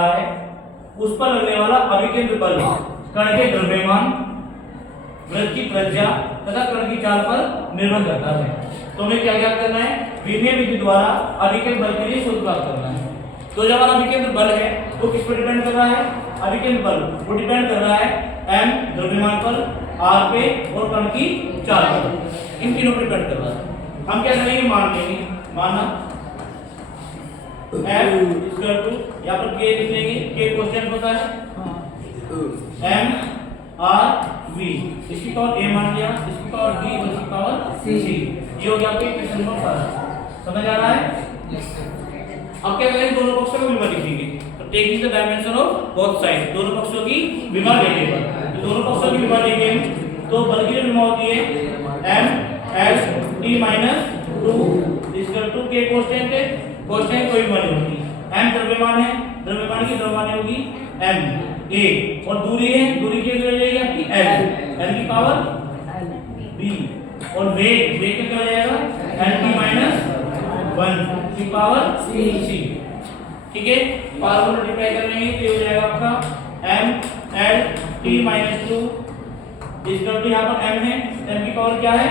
है उस पर लगने वाला अभिकेंद्र बल कण के द्रव्यमान, वृत्त की त्रिज्या तथा कण की चाल पर निर्भर करता है। तो हमें क्या क्या करना है, विमीय विधि द्वारा अभिकेंद्र बल के लिए सूत्र प्राप्त करना है। तो जब हमारा अभिकेंद्र बल है वो किस पर डिपेंड कर रहा है, अभिकेंद्र बल वो डिपेंड कर रहा है m द्रव्यमान पर, r पे और कण की चाल पर, इन तीनों पर डिपेंड कर रहा है। हम क्या करेंगे, मान लेंगे, माना F इक्वल टू यहाँ पर K लिख लेंगे, K कांस्टेंट होता है, M R V, इसकी पावर A मान लिया, इसकी पावर D और इसकी पावर C, ये हो गया आपके इक्वेशन नंबर 5। समझ आ रहा है? अब क्या करेंगे, दोनों पक्षों को विभा लिखेंगे। तो taking the dimension of both side, दोनों पक्षों की विभा लेंगे। तो दोनों पक्षों की विभा लेंगे तो बल की विभा होती है M L T minus 2 equal to K constant है, कांस्टेंट कोई विभा नहीं होती। M द्रव्यमान है, द्रव्यमान की द्रव्यमान होगी M A, और दूरी है, दूरी की हो जाएगी आपकी L, L की पावर B, और वेग, वेग कितना हो जाएगा L T माइनस 1 की पावर C। ठीक है, पावर को मल्टीप्लाई कर लेंगे तो हो जाएगा आपका M L T minus 2 equal to, यहाँ पर M है, M की पावर क्या है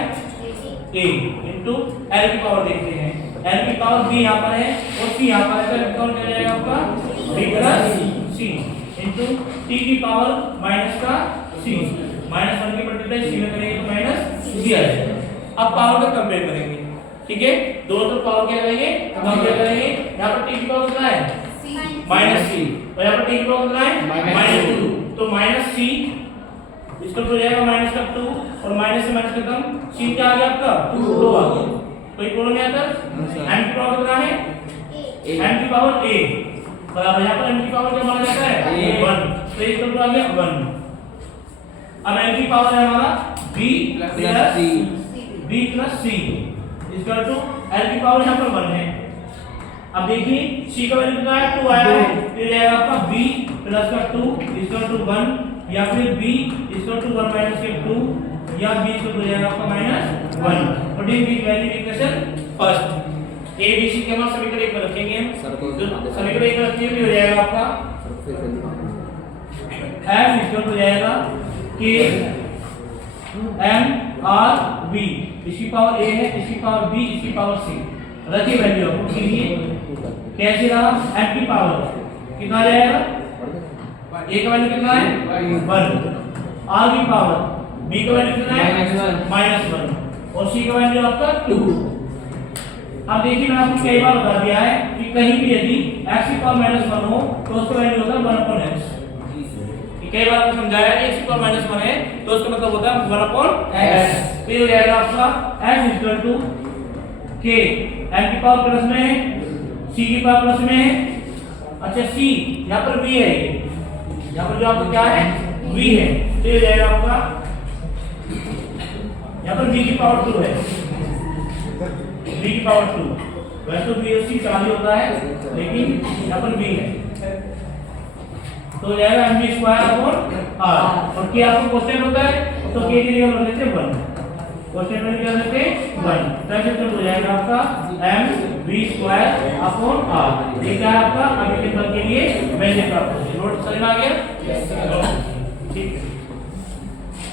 A इंटू L की पावर देखते हैं, L की पावर B यहाँ पर है और C यहाँ पर है, तो L की पावर क्या जाएगा आपका B plus C into T की पावर माइनस का C, माइनस 1 की मल्टीप्लाई C में करेंगे तो माइनस C आ जाएगा। अब पावर को कंपेयर करेंगे, ठीक है, दोनों तरफ पावर क्या करेंगे, कंपेयर करेंगे। यहाँ पर T की पावर कितना है माइनस C, और यहाँ पर T की पावर कितना है माइनस 2, तो माइनस C इसको हो जाएगा माइनस का 2, और माइनस से माइनस खत्म, C क्या आ गया आपका 2 आ गया। कोई प्रॉब्लम नहीं आता। M की पावर कितना है, M की पावर A बराबर, यहाँ पर M की पावर क्या माना जाता है 1, तो इसका तो आ गया 1। अब M की पावर है हमारा B प्लस C इसका टू L की पावर यहाँ पर 1 है। अब देखिए C का वैल्यू कितना है 2 आया है, तो ये आएगा आपका B प्लस का 2 इसका टू 1, या फिर B इसका टू 1 माइनस के 2, या B इसका हो जाएगा आपका minus 1। Putting the value equation first, A B C के हम समीकरण एक में रखेंगे हम, तो समीकरण एक में रखिए भी हो जाएगा आपका F इक्वल हो जाएगा K M R V, इसकी पावर A है, इसकी पावर B, इसकी पावर C, रखिए वैल्यू आपको कीजिए। कैसे रहा, M की पावर कितना जाएगा, A का वैल्यू कितना है 1, R की पावर B का वैल्यू कितना है माइनस 1, और C का वैल्यू आपका 2। अब देखिए मैंने आपको कई बार बता दिया है कि कहीं भी यदि x की पावर माइनस 1 हो तो उसका वैल्यू होता है 1/x। कई बार आपको समझाया है x की पावर माइनस 1 है तो उसका मतलब होता है 1/x। तो ये हो जाएगा आपका x equal to k, m की पावर प्लस में है, c की पावर प्लस में है, अच्छा c यहाँ पर v है, यहाँ पर जो आपका क्या है v है, तो ये जाएगा आपका यहाँ पर v की पावर 2 है, v की पावर 2, वैसे तो v और c चालू होता है लेकिन यहाँ पर v है, तो जाएगा mv स्क्वायर अपॉन r, और k आपको कांस्टेंट होता है तो k की जगह रख लेते हैं 1, कांस्टेंट में क्या रखते हैं 1, तो हो जाएगा आपका mv स्क्वायर अपॉन r। ये क्या है आपका अभिकेंद्र बल के लिए वैल्यू प्राप्त होगी। नोट समझ में आ गया? ठीक है।